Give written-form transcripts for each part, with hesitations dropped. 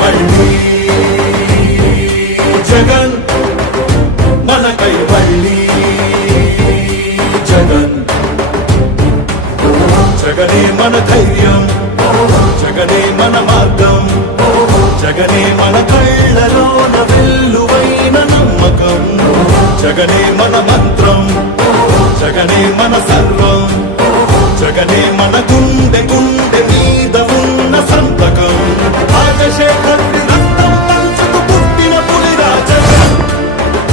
మళ్ళీ జగన్ మనకై మళ్ళీ జగన్. జగనే మన ధైర్యం, జగనే మన మార్గం, జగనే మన కళ్ళలోన వెల్లువైన నమ్మకం, జగనే మన మంత్రం, జగనే మన సర్వం, జగనే మన గుండె గుండె మీద ఉన్న సంతకం. రాజశేఖరుడి రక్తం పంచుకు పుట్టిన పులిరా జగన్,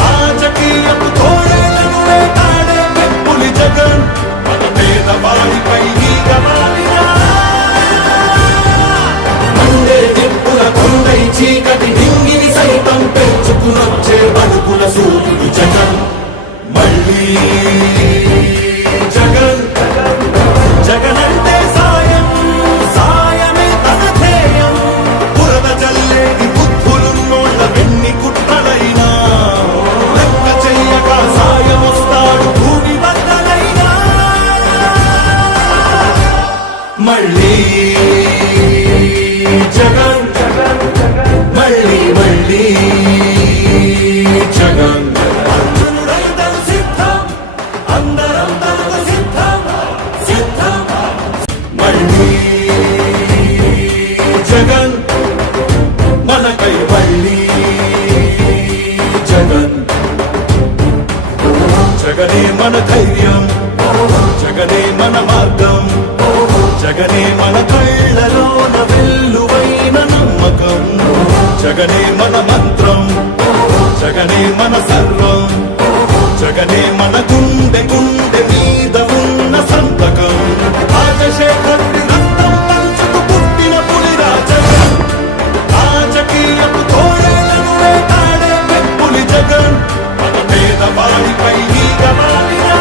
రాజకీయపు తోడేళ్లను వేటాడే పెప్పులి జగన్. మన పేదవాడిపై ఈగవాడినా మండే నిప్పుల కొండై చీకటి డింగిని సైతం పెంచుకునొచ్చే బడుకుల సూర్యుడు జగన్. మళ్ళీ జగన్, జగనంటే సాయం, సాయమే తన ధ్యేయం. బురద జల్లేని బుద్ధులున్నోళ్ళ వెన్ని కుట్రలైనా లెక్క చెయ్యక సాయం వస్తాడు భూమి బద్దలైనా. మళ్ళీ జగన్, మళ్ళీ మళ్ళీ జగన్. అర్జునుడైతను సిద్ధం, అందరం తనకు సిద్ధం, సిద్ధం. మళ్ళీ జగన్ మనకై మళ్ళీ జగన్. జగనే మన ధైర్యం, జగనే మన మార్గం, జగనే మన కళ్ళలోన వెల్లువైన నమ్మకం, జగనే మన మంత్రం, జగనే మన సర్వం, జగనే మన గుండె గుండె మీద ఉన్న సంతకం. రాజశేఖరుడి రక్తం పంచుకు పుట్టిన పులిరా జగన్, రాజకీయపు తోడేళ్లను వేటాడే పెప్పులి జగన్. మన పేదవాడిపై ఈగవాడినా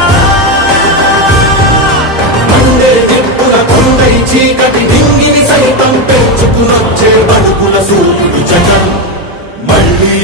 మండే నిప్పుల కొండై చీకటి డింగిని సైతం పెంచుకునొచ్చే బడుకుల సూర్యుడు జగన్. మళ్ళీ